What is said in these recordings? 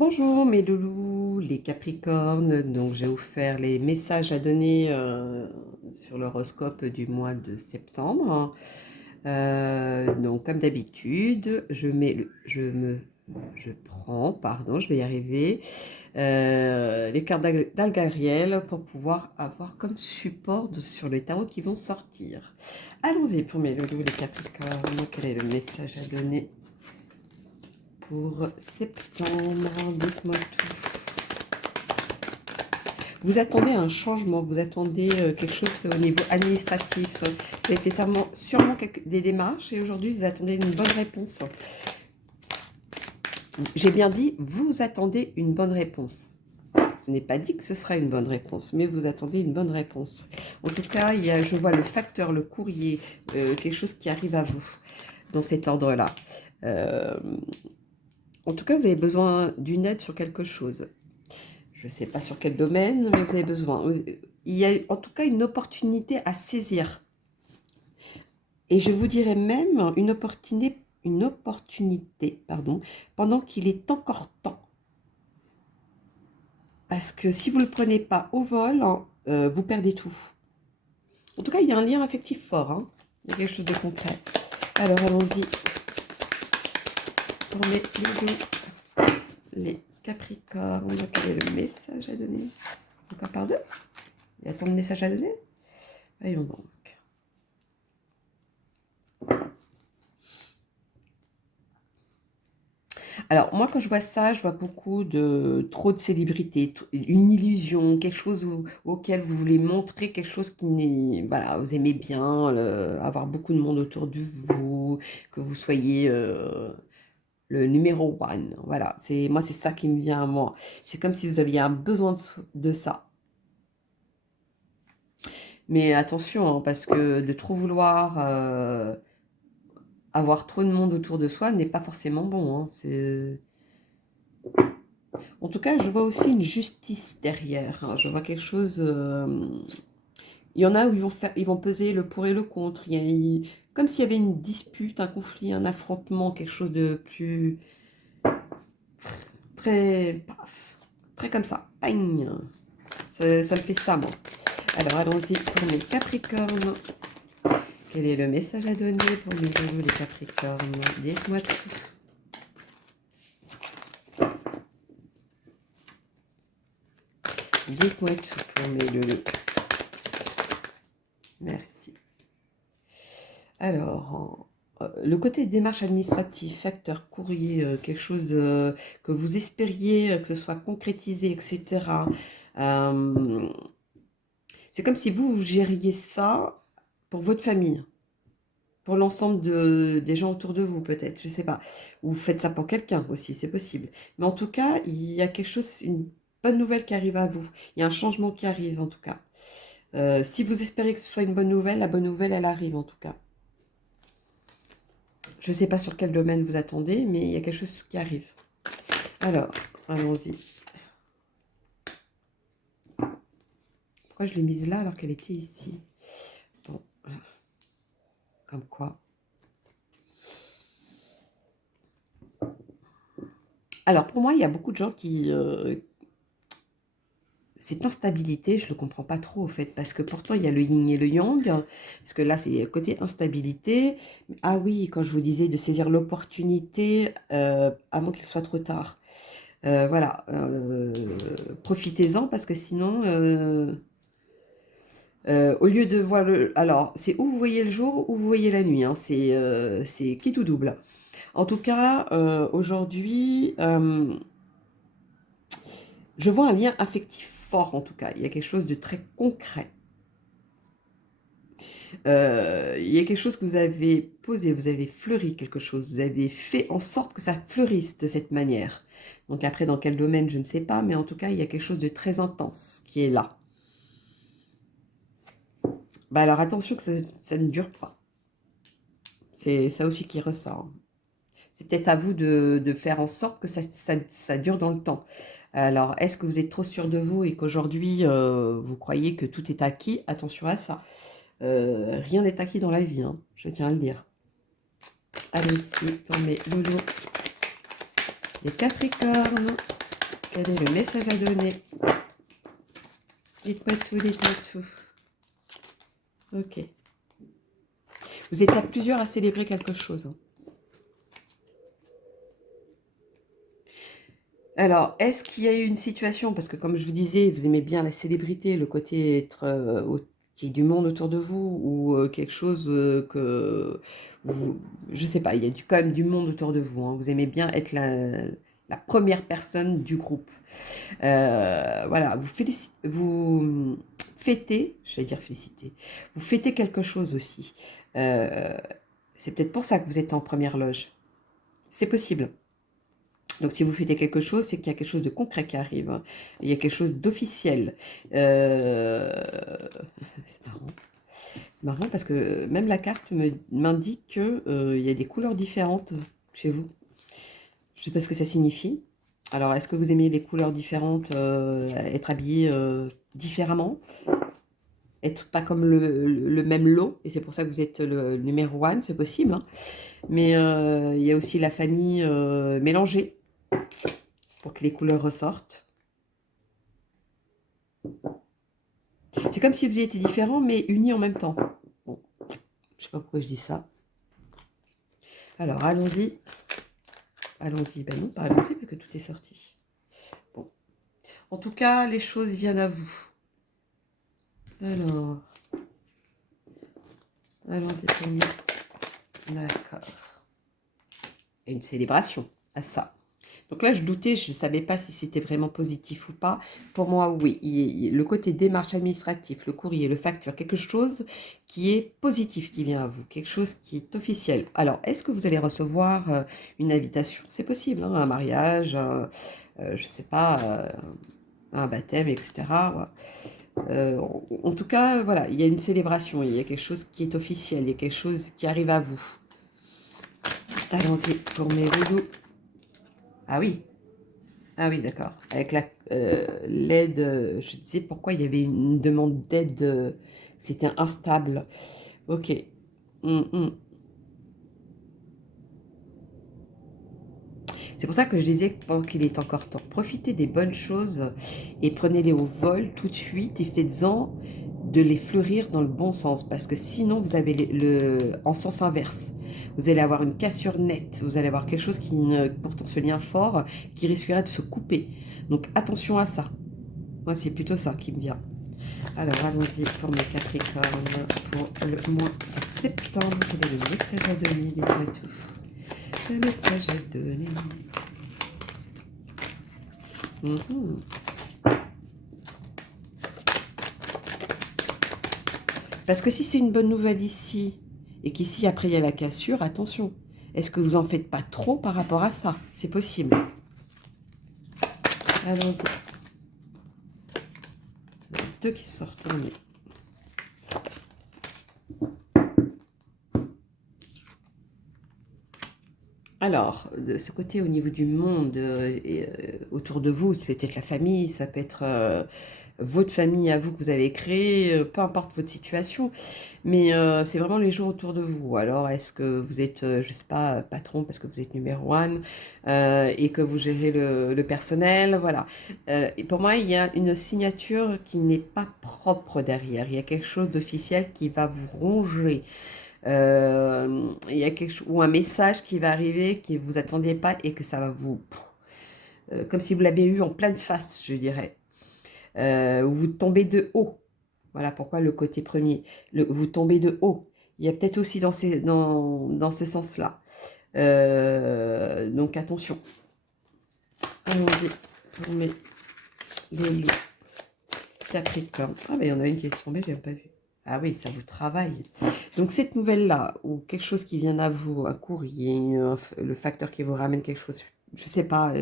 Bonjour mes loulous, les Capricornes. Donc j'ai offert les messages à donner sur l'horoscope du mois de septembre. Donc comme d'habitude, je prends, pardon, je vais y arriver, les cartes d'Algariel pour pouvoir avoir comme support sur les tarots qui vont sortir. Allons-y pour mes loulous, les Capricornes. Quel est le message à donner pour septembre? Dites-moi tout. Vous attendez un changement, vous attendez quelque chose au niveau administratif. Vous avez fait sûrement des démarches et aujourd'hui vous attendez une bonne réponse. J'ai bien dit, vous attendez une bonne réponse. Ce n'est pas dit que ce sera une bonne réponse, mais vous attendez une bonne réponse. En tout cas, je vois le facteur, le courrier, quelque chose qui arrive à vous dans cet ordre-là. En tout cas, vous avez besoin d'une aide sur quelque chose. Je ne sais pas sur quel domaine, mais vous avez besoin. Il y a en tout cas une opportunité à saisir. Et je vous dirais même une opportunité, pardon, pendant qu'il est encore temps. Parce que si vous ne le prenez pas au vol, vous perdez tout. En tout cas, il y a un lien affectif fort. Hein. Il y a quelque chose de concret. Alors, allons-y. Pour les Capricornes, quel est le message à donner? Encore par deux? Il y a tant de messages à donner? Voyons donc. Alors, moi, quand je vois ça, je vois trop de célébrités, une illusion, quelque chose auquel vous voulez montrer quelque chose qui n'est... Voilà, vous aimez bien avoir beaucoup de monde autour de vous, que vous soyez le numéro one. Voilà, moi, c'est ça qui me vient à moi. C'est comme si vous aviez un besoin de ça. Mais attention, hein, parce que de trop vouloir avoir trop de monde autour de soi n'est pas forcément bon. Hein, En tout cas, je vois aussi une justice derrière. Hein. Je vois quelque chose. Il y en a où ils vont peser le pour et le contre. Comme s'il y avait une dispute, un conflit, un affrontement, quelque chose de plus très, paf, très comme ça. Bang. Ça me fait ça, moi. Alors, allons-y pour mes Capricornes. Quel est le message à donner pour les Capricornes? Dites-moi tout. Dites-moi tout pour mes loulous. Merci. Alors, le côté démarche administrative, facteur, courrier, quelque chose que vous espériez que ce soit concrétisé, etc. C'est comme si vous gériez ça pour votre famille, pour l'ensemble des gens autour de vous peut-être, je ne sais pas. Ou vous faites ça pour quelqu'un aussi, c'est possible. Mais en tout cas, il y a quelque chose, une bonne nouvelle qui arrive à vous. Il y a un changement qui arrive en tout cas. Si vous espérez que ce soit une bonne nouvelle, la bonne nouvelle, elle arrive en tout cas. Je ne sais pas sur quel domaine vous attendez, mais il y a quelque chose qui arrive. Alors, allons-y. Pourquoi je l'ai mise là alors qu'elle était ici? Bon, voilà. Comme quoi. Alors, pour moi, il y a beaucoup de gens qui... cette instabilité, je ne le comprends pas trop, au fait, parce que pourtant, il y a le yin et le yang, parce que là, c'est le côté instabilité. Ah oui, quand je vous disais de saisir l'opportunité avant qu'il soit trop tard. Voilà, profitez-en, parce que sinon... au lieu de voir le... Alors, c'est où vous voyez le jour ou vous voyez la nuit. Hein. C'est qui tout double. En tout cas, aujourd'hui, je vois un lien affectif fort, en tout cas. Il y a quelque chose de très concret. Il y a quelque chose que vous avez posé, vous avez fleuri quelque chose. Vous avez fait en sorte que ça fleurisse de cette manière. Donc après, dans quel domaine, je ne sais pas. Mais en tout cas, il y a quelque chose de très intense qui est là. Bah alors, attention que ça ne dure pas. C'est ça aussi qui ressort. C'est peut-être à vous de faire en sorte que ça dure dans le temps. Alors, est-ce que vous êtes trop sûr de vous et qu'aujourd'hui, vous croyez que tout est acquis? Attention à ça. Rien n'est acquis dans la vie, hein, je tiens à le dire. Allez, ici, pour mes loulous. Les Capricornes. Quel est le message à donner? Dites-moi tout, dites-moi tout. Ok. Vous êtes à plusieurs à célébrer quelque chose, hein. Alors, est-ce qu'il y a eu une situation, parce que comme je vous disais, vous aimez bien la célébrité, le côté être, qu'il y ait du monde autour de vous, ou quelque chose que je sais pas, il y a quand même du monde autour de vous, hein. Vous aimez bien être la première personne du groupe. Voilà, vous fêtez, j'allais dire féliciter, vous fêtez quelque chose aussi. Euh, c'est peut-être pour ça que vous êtes en première loge. C'est possible. Donc si vous fêtez quelque chose, c'est qu'il y a quelque chose de concret qui arrive, hein. Il y a quelque chose d'officiel. Euh, C'est marrant. C'est marrant parce que même la carte m'indique qu'il y a des couleurs différentes chez vous. Je ne sais pas ce que ça signifie. Alors, est-ce que vous aimez les couleurs différentes, être habillé différemment, être pas comme le même lot, et c'est pour ça que vous êtes le numéro 1, c'est possible, hein. Mais il y a aussi la famille mélangée, pour que les couleurs ressortent. C'est comme si vous étiez différents, mais unis en même temps. Bon, je sais pas pourquoi je dis ça. Alors, allons-y. Allons-y. Ben non, pas allons-y, parce que tout est sorti. Bon. En tout cas, les choses viennent à vous. Alors, allons-y pour nous. D'accord. Et une célébration à ça. Donc là, je doutais, je ne savais pas si c'était vraiment positif ou pas. Pour moi, oui, le côté démarche administrative, le courrier, le facture, quelque chose qui est positif qui vient à vous, quelque chose qui est officiel. Alors, est-ce que vous allez recevoir une invitation? C'est possible, hein, un mariage, je ne sais pas, un baptême, etc. En tout cas, voilà, il y a une célébration, il y a quelque chose qui est officiel, il y a quelque chose qui arrive à vous. Allons-y pour mes loulous. Ah oui, ah oui, d'accord. Avec l'aide, je disais pourquoi il y avait une demande d'aide, c'était instable. Ok. Hum, hum. C'est pour ça que je disais que pendant qu'il est encore temps, profitez des bonnes choses et prenez-les au vol tout de suite et faites-en de les fleurir dans le bon sens, parce que sinon vous avez en sens inverse. Vous allez avoir une cassure nette, vous allez avoir quelque chose pourtant ce lien fort, qui risquerait de se couper. Donc attention à ça. Moi, c'est plutôt ça qui me vient. Alors, allons-y pour mes Capricornes pour le mois de septembre. Quel est le message à donner? Dites-moi tout. Le message à donner. Mhm. Parce que si c'est une bonne nouvelle ici, et qu'ici, après, il y a la cassure, attention. Est-ce que vous en faites pas trop par rapport à ça? C'est possible. Allons-y. Deux qui sortent. Alors, de ce côté, au niveau du monde autour de vous, c'est peut-être la famille, ça peut être votre famille à vous que vous avez créée, peu importe votre situation, mais c'est vraiment les gens autour de vous. Alors, est-ce que vous êtes, je ne sais pas, patron parce que vous êtes numéro 1 et que vous gérez le personnel, voilà. Et pour moi, il y a une signature qui n'est pas propre derrière. Il y a quelque chose d'officiel qui va vous ronger. Il y a quelque chose, ou un message qui va arriver que vous attendiez pas et que ça va vous... comme si vous l'avez eu en pleine face, je dirais. Ou vous tombez de haut. Voilà pourquoi le côté premier. Vous tombez de haut. Il y a peut-être aussi dans ce sens-là. Donc attention. Allons-y pour les loups. Capricorne. Ah, mais il y en a une qui est tombée, je n'ai pas vu. Ah oui, ça vous travaille. Donc cette nouvelle-là, ou quelque chose qui vient à vous, un courrier, le facteur qui vous ramène quelque chose, je ne sais pas,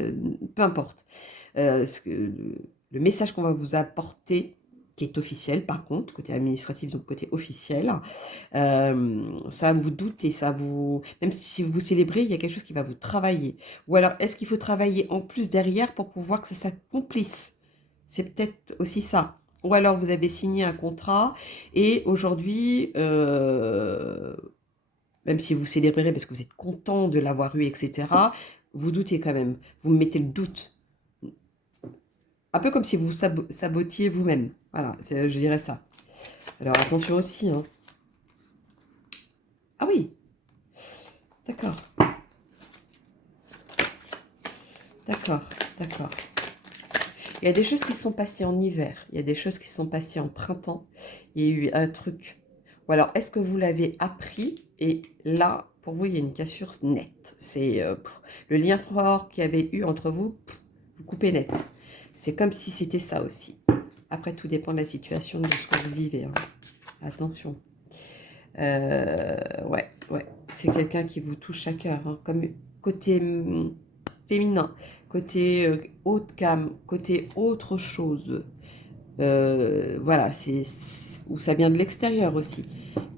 peu importe. Le message qu'on va vous apporter, qui est officiel par contre, côté administratif, donc côté officiel, ça vous doute et ça vous... Même si vous célébrez, il y a quelque chose qui va vous travailler. Ou alors, est-ce qu'il faut travailler en plus derrière pour pouvoir que ça s'accomplisse? C'est peut-être aussi ça. Ou alors vous avez signé un contrat et aujourd'hui, même si vous célébrez parce que vous êtes content de l'avoir eu, etc., vous doutez quand même. Vous me mettez le doute. Un peu comme si vous sabotiez vous-même. Voilà, je dirais ça. Alors attention aussi, hein. Ah oui, d'accord, d'accord, d'accord. Il y a des choses qui se sont passées en hiver, il y a des choses qui se sont passées en printemps, il y a eu un truc. Ou alors, est-ce que vous l'avez appris et là, pour vous, il y a une cassure nette. C'est le lien fort qu'il y avait eu entre vous, vous coupez net. C'est comme si c'était ça aussi. Après, tout dépend de la situation, de ce que vous vivez, hein. Attention. Ouais, ouais. C'est quelqu'un qui vous touche à cœur, hein, comme côté féminin, côté haut de gamme, côté autre chose. Voilà, ou ça vient de l'extérieur aussi,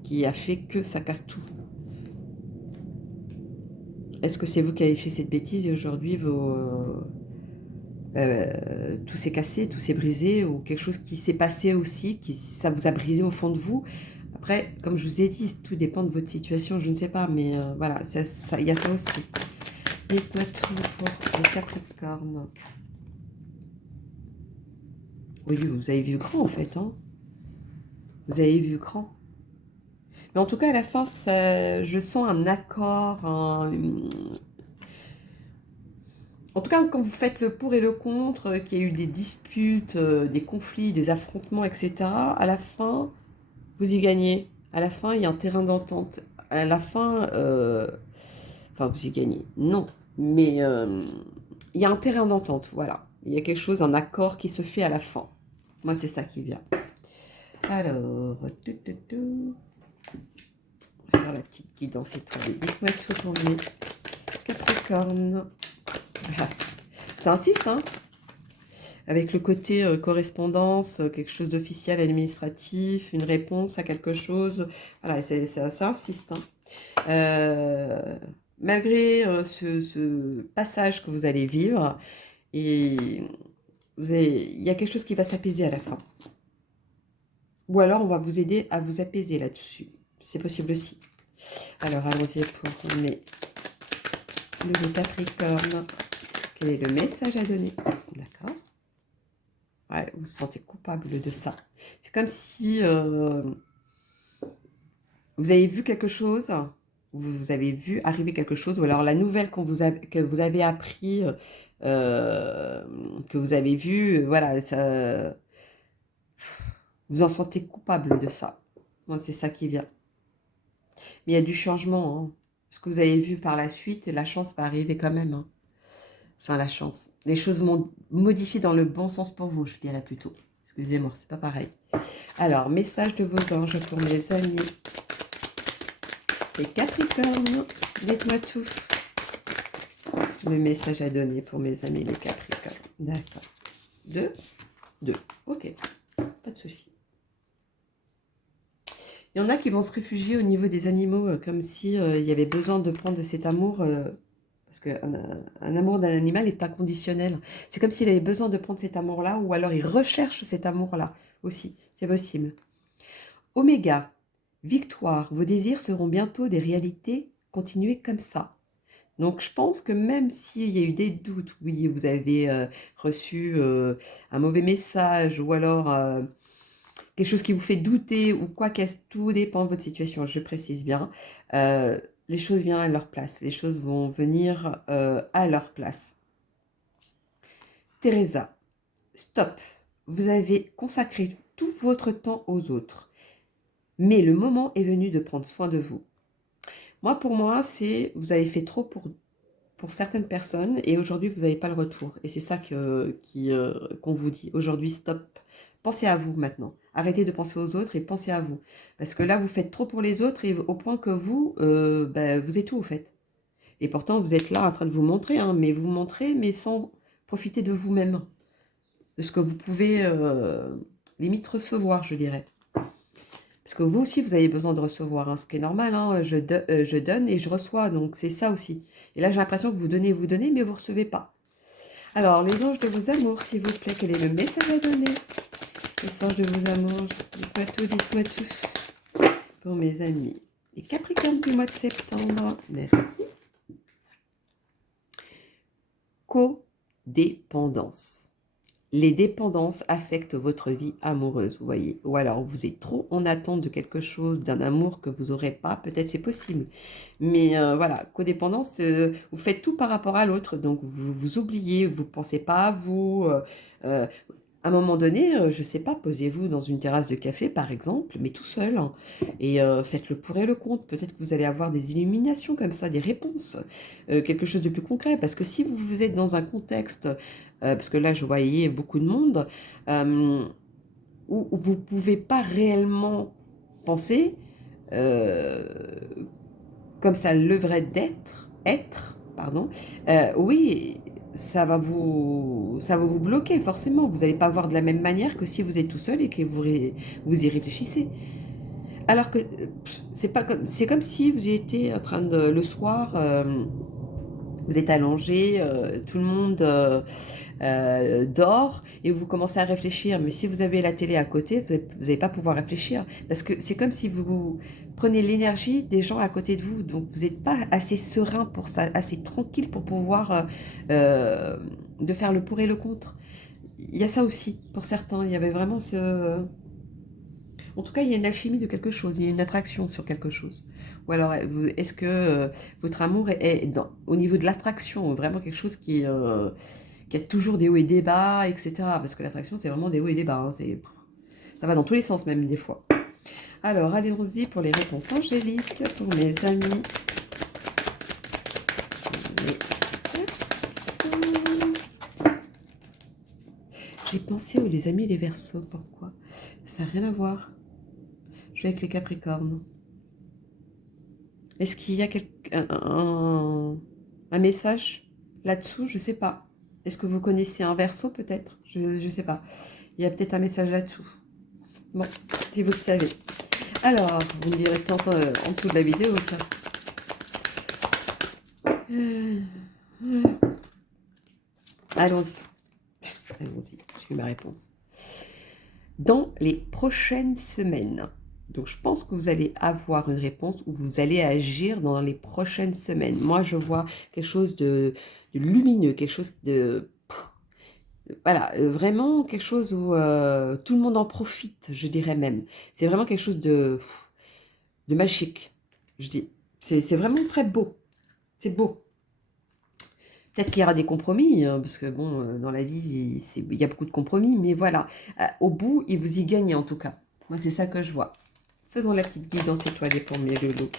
qui a fait que ça casse tout. Est-ce que c'est vous qui avez fait cette bêtise et aujourd'hui tout s'est cassé, tout s'est brisé, ou quelque chose qui s'est passé aussi, ça vous a brisé au fond de vous? Après, comme je vous ai dit, tout dépend de votre situation, je ne sais pas, mais voilà, il y a ça aussi. Dites-moi tout pour les Capricornes. Oui, vous avez vu grand en fait, hein. Vous avez vu grand. Mais en tout cas, à la fin, je sens un accord. En tout cas, quand vous faites le pour et le contre, qu'il y a eu des disputes, des conflits, des affrontements, etc., à la fin, vous y gagnez. À la fin, il y a un terrain d'entente. À la fin, enfin, vous y gagnez. Non. Mais il y a un terrain d'entente, voilà. Il y a quelque chose, un accord qui se fait à la fin. Moi, c'est ça qui vient. Alors, on va faire la petite guidance étoilée. Dites-moi tout pour les Capricornes. Ça insiste, hein, avec le côté correspondance, quelque chose d'officiel, administratif, une réponse à quelque chose. Voilà, ça insiste, hein. Malgré ce passage que vous allez vivre, et il y a quelque chose qui va s'apaiser à la fin. Ou alors, on va vous aider à vous apaiser là-dessus. C'est possible aussi. Alors, allons-y pour le Capricorne. Quel est le message à donner? D'accord. Ouais, vous vous sentez coupable de ça. C'est comme si vous avez vu quelque chose, vous avez vu arriver quelque chose, ou alors la nouvelle que vous avez appris, que vous avez vu, voilà, ça, vous en sentez coupable de ça. Moi, c'est ça qui vient. Mais il y a du changement, hein. Ce que vous avez vu par la suite, la chance va arriver quand même, hein. Enfin, la chance. Les choses vont modifier dans le bon sens pour vous, je dirais plutôt. Excusez-moi, c'est pas pareil. Alors, message de vos anges pour mes amis. Les Capricornes, dites-moi tout. Le message à donner pour mes amis les Capricornes. D'accord. Deux. Ok, pas de souci. Il y en a qui vont se réfugier au niveau des animaux, comme si il y avait besoin de prendre cet amour, parce qu'un amour d'un animal est inconditionnel. C'est comme s'il avait besoin de prendre cet amour-là, ou alors il recherche cet amour-là aussi. C'est possible. Oméga, victoire, vos désirs seront bientôt des réalités. Continuez comme ça. Donc, je pense que même s'il y a eu des doutes, oui, vous avez reçu un mauvais message ou alors quelque chose qui vous fait douter ou quoi qu'est-ce, tout dépend de votre situation, je précise bien. Les choses viennent à leur place, les choses vont venir à leur place. Teresa, stop. Vous avez consacré tout votre temps aux autres, mais le moment est venu de prendre soin de vous. Moi, pour moi, vous avez fait trop pour certaines personnes et aujourd'hui, vous n'avez pas le retour. Et c'est ça qu'on vous dit. Aujourd'hui, stop. Pensez à vous maintenant. Arrêtez de penser aux autres et pensez à vous. Parce que là, vous faites trop pour les autres et au point que vous, vous êtes tout, au fait. Et pourtant, vous êtes là en train de vous montrer, hein, mais vous montrez, mais sans profiter de vous-même. De ce que vous pouvez limite recevoir, je dirais. Parce que vous aussi, vous avez besoin de recevoir, hein, ce qui est normal, hein, je donne et je reçois, donc c'est ça aussi. Et là, j'ai l'impression que vous donnez, mais vous ne recevez pas. Alors, les anges de vos amours, s'il vous plaît, quel est le message à donner? Les anges de vos amours, dites-moi tout. Pour mes amis. Les Capricornes du mois de septembre, merci. Codépendance. Les dépendances affectent votre vie amoureuse, vous voyez. Ou alors, vous êtes trop en attente de quelque chose, d'un amour que vous n'aurez pas, peut-être c'est possible. Mais voilà, codépendance, vous faites tout par rapport à l'autre, donc vous vous oubliez, vous ne pensez pas à vous. Euh, à un moment donné, je ne sais pas, posez-vous dans une terrasse de café, par exemple, mais tout seul, hein, et faites le pour et le contre. Peut-être que vous allez avoir des illuminations comme ça, des réponses, quelque chose de plus concret. Parce que si vous êtes dans un contexte, parce que là, je voyais beaucoup de monde, euh, où vous ne pouvez pas réellement penser euh, comme ça le devrait être, pardon, oui, ça va vous bloquer forcément. Vous n'allez pas voir de la même manière que si vous êtes tout seul et que vous y réfléchissez. Alors que c'est comme si vous y étiez en train de, le soir, vous êtes allongé, tout le monde dort et vous commencez à réfléchir. Mais si vous avez la télé à côté, vous n'allez pas pouvoir réfléchir. Parce que c'est comme si vous prenez l'énergie des gens à côté de vous. Donc vous n'êtes pas assez serein pour ça, assez tranquille pour pouvoir de faire le pour et le contre. Il y a ça aussi pour certains. Il y avait vraiment ce... En tout cas, il y a une alchimie de quelque chose, il y a une attraction sur quelque chose. Ou alors, est-ce que votre amour est au niveau de l'attraction, vraiment quelque chose qui a toujours des hauts et des bas, etc. Parce que l'attraction, c'est vraiment des hauts et des bas, hein. Ça va dans tous les sens, même des fois. Alors, allons-y pour les réponses angéliques, pour mes amis. J'ai pensé aux les amis les Verseaux, pourquoi? Ça n'a rien à voir. Je vais avec les Capricornes. Est-ce qu'il y a un message là-dessous? Je ne sais pas. Est-ce que vous connaissez un Verseau peut-être? Je ne sais pas. Il y a peut-être un message là-dessous. Bon, si vous le savez. Alors, vous me direz peut-être en dessous de la vidéo, tiens. Allons-y. Allons-y, j'ai eu ma réponse. Dans les prochaines semaines, donc je pense que vous allez avoir une réponse ou vous allez agir dans les prochaines semaines. Moi, je vois quelque chose de lumineux, quelque chose de... Voilà, vraiment quelque chose où tout le monde en profite, je dirais même. C'est vraiment quelque chose de magique, je dis. C'est vraiment très beau. C'est beau. Peut-être qu'il y aura des compromis, hein, parce que bon, dans la vie, il y a beaucoup de compromis, mais voilà. Au bout, et vous y gagnez en tout cas. Moi, c'est ça que je vois. Faisons la petite guidance étoilée pour mes loulous.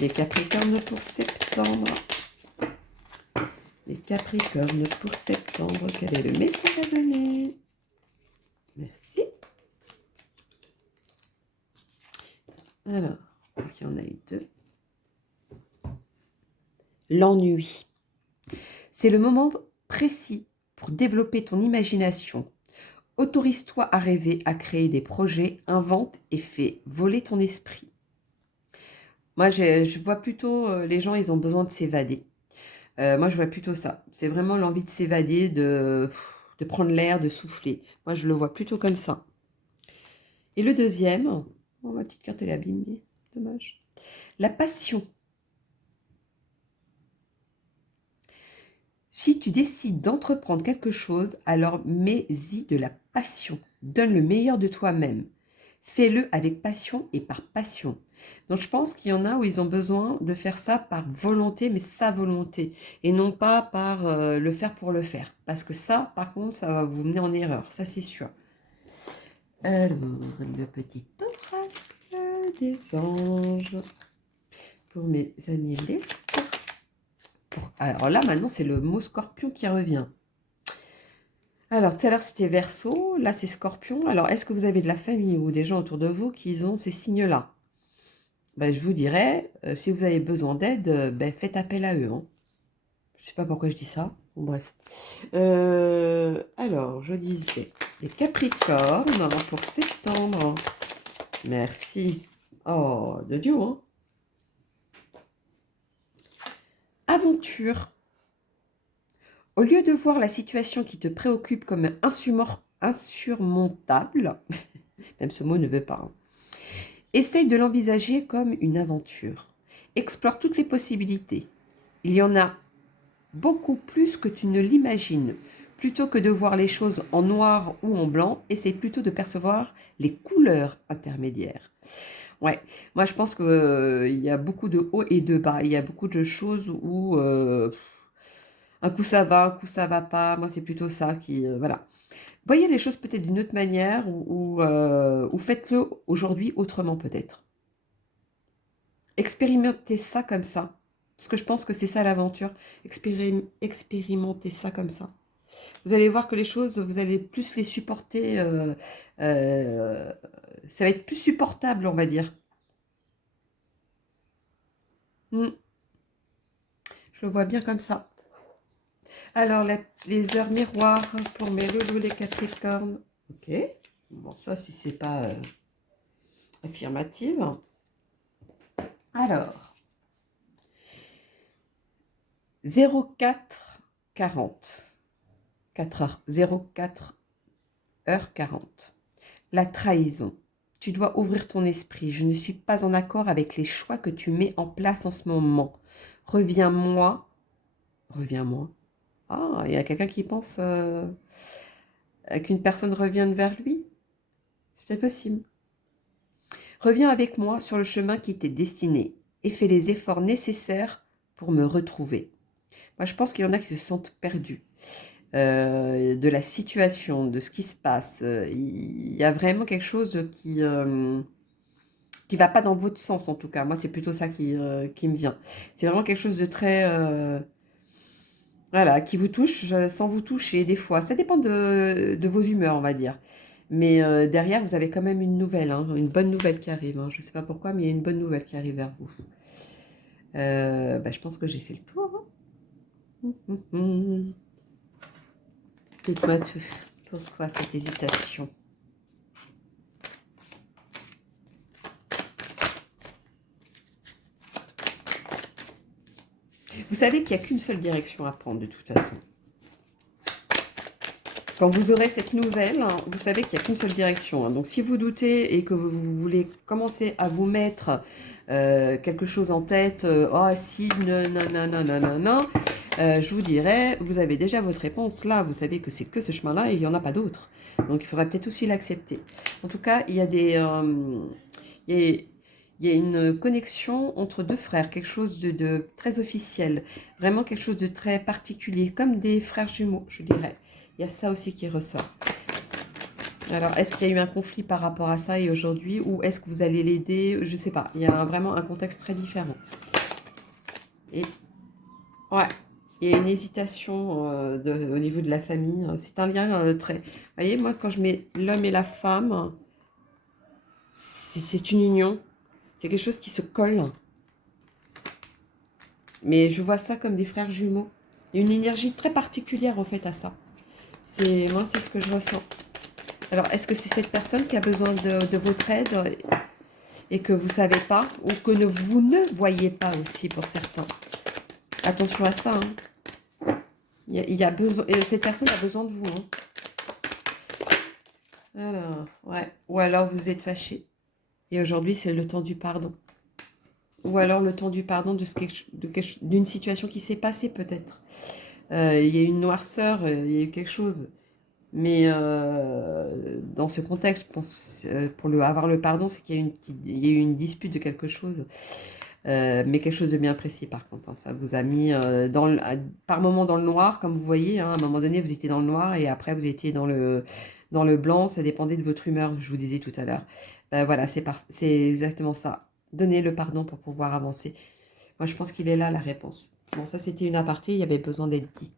Les Capricornes pour septembre. Les Capricornes pour septembre. Quel est le message à donner? Merci. Alors, il y en a eu deux. L'ennui. C'est le moment précis pour développer ton imagination. Autorise-toi à rêver, à créer des projets, invente et fais voler ton esprit. Moi, je vois plutôt les gens, ils ont besoin de s'évader. Moi, je vois plutôt ça. C'est vraiment l'envie de s'évader, de prendre l'air, de souffler. Moi, je le vois plutôt comme ça. Et le deuxième, oh, ma petite carte, elle est abîmée. Dommage. La passion. Si tu décides d'entreprendre quelque chose, alors mets-y de la passion. Donne le meilleur de toi-même. Fais-le avec passion et par passion. Donc je pense qu'il y en a où ils ont besoin de faire ça par volonté, mais sa volonté, et non pas par le faire pour le faire. Parce que ça, par contre, ça va vous mener en erreur, ça c'est sûr. Alors, le petit oracle des anges pour mes amis les scorpions. Alors là, maintenant, c'est le mot scorpion qui revient. Alors, tout à l'heure, c'était Verseau, là, c'est Scorpion. Alors, est-ce que vous avez de la famille ou des gens autour de vous qui ont ces signes-là? Ben, je vous dirais, si vous avez besoin d'aide, ben, faites appel à eux, hein. Je ne sais pas pourquoi je dis ça. Bon, bref. Alors, je disais, les Capricornes pour septembre. Merci. Oh, de Dieu, hein. Aventure. Au lieu de voir la situation qui te préoccupe comme insurmontable, même ce mot ne veut pas, hein, essaye de l'envisager comme une aventure. Explore toutes les possibilités. Il y en a beaucoup plus que tu ne l'imagines. Plutôt que de voir les choses en noir ou en blanc, essaye plutôt de percevoir les couleurs intermédiaires. Ouais, moi je pense que, il y a beaucoup de hauts et de bas. Il y a beaucoup de choses où, un coup ça va, un coup ça va pas. Moi, c'est plutôt ça qui, voilà. Voyez les choses peut-être d'une autre manière ou faites-le aujourd'hui autrement peut-être. Expérimentez ça comme ça. Parce que je pense que c'est ça l'aventure. Expérimentez ça comme ça. Vous allez voir que les choses, vous allez plus les supporter. Euh, ça va être plus supportable, on va dire. Hmm, je le vois bien comme ça. Alors, les heures miroirs pour mes loulous, les Capricornes. Ok. Bon, ça, si c'est pas affirmative. Alors, 04 40. 4 heures. 04 h 40. La trahison. Tu dois ouvrir ton esprit. Je ne suis pas en accord avec les choix que tu mets en place en ce moment. Reviens-moi. Reviens-moi. Ah, il y a quelqu'un qui pense qu'une personne revienne vers lui. C'est peut-être possible. Reviens avec moi sur le chemin qui t'est destiné et fais les efforts nécessaires pour me retrouver. Moi, je pense qu'il y en a qui se sentent perdus de la situation, de ce qui se passe. Il y a vraiment quelque chose qui va pas dans votre sens, en tout cas. Moi, c'est plutôt ça qui me vient. C'est vraiment quelque chose de très... voilà, qui vous touche sans vous toucher, des fois. Ça dépend de vos humeurs, on va dire. Mais derrière, vous avez quand même une nouvelle, hein, une bonne nouvelle qui arrive. Hein. Je ne sais pas pourquoi, mais il y a une bonne nouvelle qui arrive vers vous. Bah, je pense que j'ai fait le tour. Hein. Dites-moi tout. Pourquoi cette hésitation? Vous savez qu'il n'y a qu'une seule direction à prendre de toute façon. Quand vous aurez cette nouvelle, hein, vous savez qu'il n'y a qu'une seule direction. Hein. Donc si vous doutez et que vous voulez commencer à vous mettre quelque chose en tête, oh si, non, non, non, non, non, non, non, je vous dirais, vous avez déjà votre réponse là, vous savez que c'est que ce chemin-là et il n'y en a pas d'autre. Donc il faudra peut-être aussi l'accepter. En tout cas, il y a il y a, il y a une connexion entre deux frères, quelque chose de très officiel, vraiment quelque chose de très particulier, comme des frères jumeaux, je dirais. Il y a ça aussi qui ressort. Alors, est-ce qu'il y a eu un conflit par rapport à ça et aujourd'hui, ou est-ce que vous allez l'aider? Je ne sais pas. Il y a vraiment un contexte très différent. Et ouais, il y a une hésitation au niveau de la famille. C'est un lien très... Vous voyez, moi, quand je mets l'homme et la femme, c'est une union. C'est quelque chose qui se colle. Mais je vois ça comme des frères jumeaux. Il y a une énergie très particulière, en fait, à ça. Moi, c'est ce que je ressens. Alors, est-ce que c'est cette personne qui a besoin de votre aide et que vous ne savez pas ou que vous ne voyez pas aussi pour certains? Attention à ça. Hein. Il y a besoin, et cette personne a besoin de vous. Hein. Alors, ouais. Ou alors vous êtes fâché. Et aujourd'hui, c'est le temps du pardon. Ou alors le temps du pardon d'une situation qui s'est passée peut-être. Il y a une noirceur, il y a eu quelque chose. Mais dans ce contexte, je pense, pour avoir le pardon, c'est qu'il y a il y a eu une dispute de quelque chose, mais quelque chose de bien précis par contre. Hein. Ça vous a mis par moment dans le noir, comme vous voyez. Hein, à un moment donné, vous étiez dans le noir et après vous étiez dans le blanc. Ça dépendait de votre humeur, je vous disais tout à l'heure. Voilà, c'est exactement ça. Donnez le pardon pour pouvoir avancer. Moi, je pense qu'il est là la réponse. Bon, ça c'était une aparté, il y avait besoin d'être dit.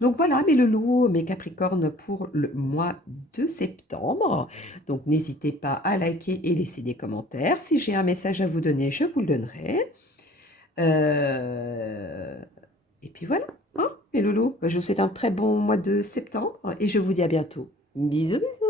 Donc voilà mes loulous, mes capricornes pour le mois de septembre. Donc n'hésitez pas à liker et laisser des commentaires. Si j'ai un message à vous donner, je vous le donnerai. Euh, Et puis voilà, hein, mes loulous. Je vous souhaite un très bon mois de septembre et je vous dis à bientôt. Bisous, bisous.